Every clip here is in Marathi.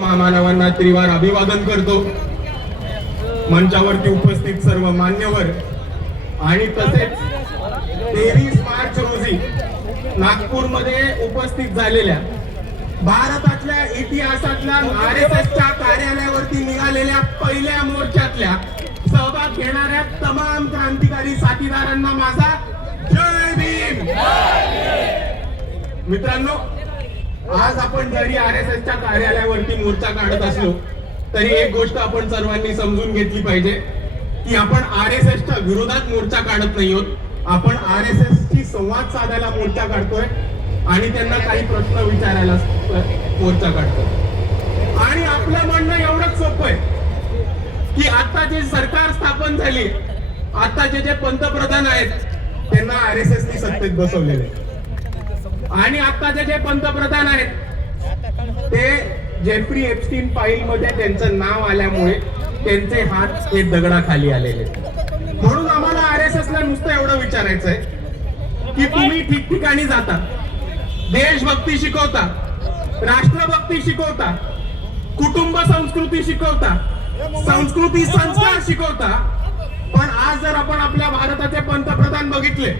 महामानवांना त्रिवार अभिवादन करतो। मंचावरती उपस्थित सर्व मान्यवर आणि तसेच 23 मार्च रोजी नागपूरमध्ये उपस्थित झालेल्या भारतातल्या इतिहासातल्या RSSच्या कार्यालयावरती निघालेल्या पहिल्या मोर्चातल्या सहभाग घेणाऱ्या तमाम क्रांतिकारी साथीदारांना माझा जय भीम। मित्रांनो, आज आपण जरी RSSच्या कार्यालयावरती मोर्चा काढत असलो तरी एक गोष्ट आपण सर्वांनी समजून घेतली पाहिजे की आपण RSSच्या विरोधात मोर्चा काढत नाही आहोत। आपण RSSची संवाद साधायला मोर्चा काढतोय आणि त्यांना काही प्रश्न विचारायला मोर्चा काढतोय। आणि आपलं म्हणणं एवढंच सोपं आहे की आता जे सरकार स्थापन झाली, आता जे पंतप्रधान आहेत त्यांना RSSनी सत्तेत बसवलेले आणि आता जे पंतप्रधान आहेत ते जेफ्री एप्स्टीन फाईल मध्ये त्यांचं नाव आल्यामुळे त्यांचे हात हे दगडाखाली आलेले। म्हणून आम्हाला RSSला नुसतं एवढं विचारायचंय की तुम्ही ठिकठिकाणी जाता, देशभक्ती शिकवता, राष्ट्रभक्ती शिकवता, कुटुंब संस्कृती शिकवता, संस्कृती संस्कार शिकवता, पण आज जर आपण आपल्या भारताचे पंतप्रधान बघितले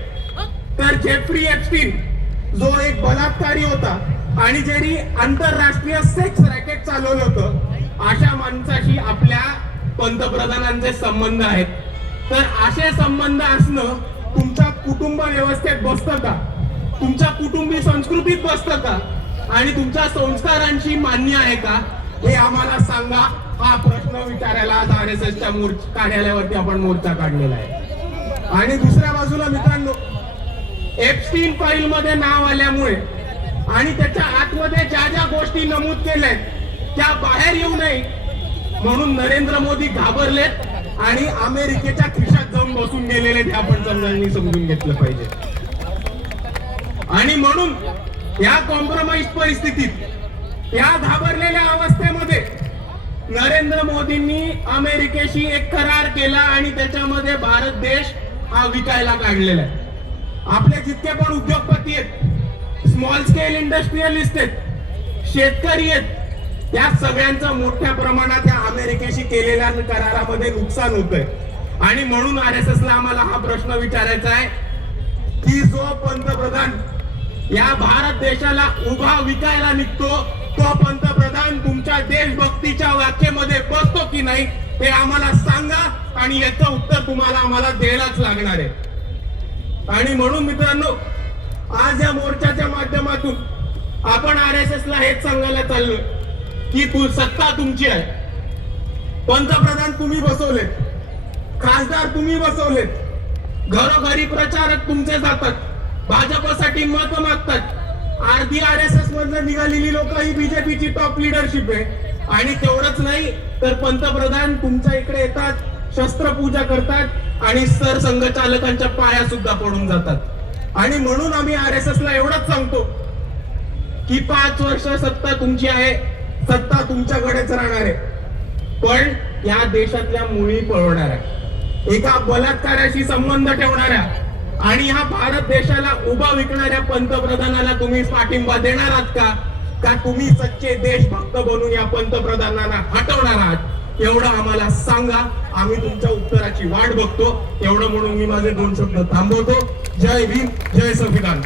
तर जेफ्री एप्स्टीन जो एक बलात्कारी होता आणि ज्यांनी आंतरराष्ट्रीय सेक्स रॅकेट चालवलं होतं, अशा माणसाशी आपल्या पंतप्रधानांचे संबंध आहेत। तर असे संबंध असणं तुमच्या कुटुंब व्यवस्थेत बसतं का? तुमच्या कुटुंबी संस्कृतीत बसतं का? आणि तुमच्या संस्कारांची मान्य आहे का? हे आम्हाला सांगा। हा प्रश्न विचारायला आज RSSच्या कार्यालयावरती आपण मोर्चा काढलेला आहे। आणि दुसऱ्या बाजूला मित्रांनो, एप्स्टीन फाईल मध्ये नाव आल्यामुळे आणि त्याच्या आतमध्ये ज्या ज्या गोष्टी नमूद केल्यात त्या बाहेर येऊ नये म्हणून नरेंद्र मोदी घाबरलेत आणि अमेरिकेच्या खिशात जाऊन बसून गेलेले ते आपण समजून घेतलं पाहिजे। आणि म्हणून या कॉम्प्रोमाइज परिस्थितीत, या घाबरलेल्या अवस्थेमध्ये नरेंद्र मोदींनी अमेरिकेशी एक करार केला आणि त्याच्यामध्ये भारत देश हा विकायला काढलेला आहे। आपले जितके पण उद्योगपती आहेत, स्मॉल स्केल इंडस्ट्रियलिस्ट आहेत, शेतकरी आहेत, त्या सगळ्यांचं मोठ्या प्रमाणात या अमेरिकेशी केलेल्या करारामध्ये नुकसान होतंय। आणि म्हणून RSSला आम्हाला हा प्रश्न विचारायचा आहे की जो पंतप्रधान या भारत देशाला उभा विकायला निघतो, तो पंतप्रधान तुमच्या देशभक्तीच्या व्याख्येमध्ये बसतो की नाही हे आम्हाला सांगा आणि याचं उत्तर तुम्हाला आम्हाला द्यायलाच लागणार आहे। आणि म्हणून मित्रांनो, आज या मोर्चाच्या माध्यमातून आपण RSSला हेच सांगायला चाललोय की सत्ता तुमची आहे, पंतप्रधान तुम्ही बसवलेत, खासदार तुम्ही बसवलेत, घरोघरी प्रचारक तुमचे जातात, भाजपसाठी मत मागतात। अर्धी RSS मधनं निघालेली लोक ही बीजेपीची टॉप लिडरशिप आहे। आणि तेवढंच नाही तर पंतप्रधान तुमच्या इकडे येतात, शस्त्रपूजा करतात आणि सरसंघचालकांच्या पाया सुद्धा पडून जातात। आणि म्हणून आम्ही RSSला एवढंच सांगतो की 5 वर्ष सत्ता तुमची आहे, सत्ता तुमच्याकडेच राहणार आहे, पण या देशातल्या मुली पळवणाऱ्या, एका बलात्काराशी संबंध ठेवणाऱ्या आणि ह्या भारत देशाला उभा विकणाऱ्या पंतप्रधानाला तुम्ही पाठिंबा देणार आहात का? का तुम्ही सच्चे देशभक्त बनून या पंतप्रधानांना हटवणार आहात? एवढं आम्हाला सांगा, आम्ही तुमच्या उत्तराची वाट बघतो। एवढं म्हणून मी माझे 2 शब्द थांबवतो। जय भीम, जय संविधान।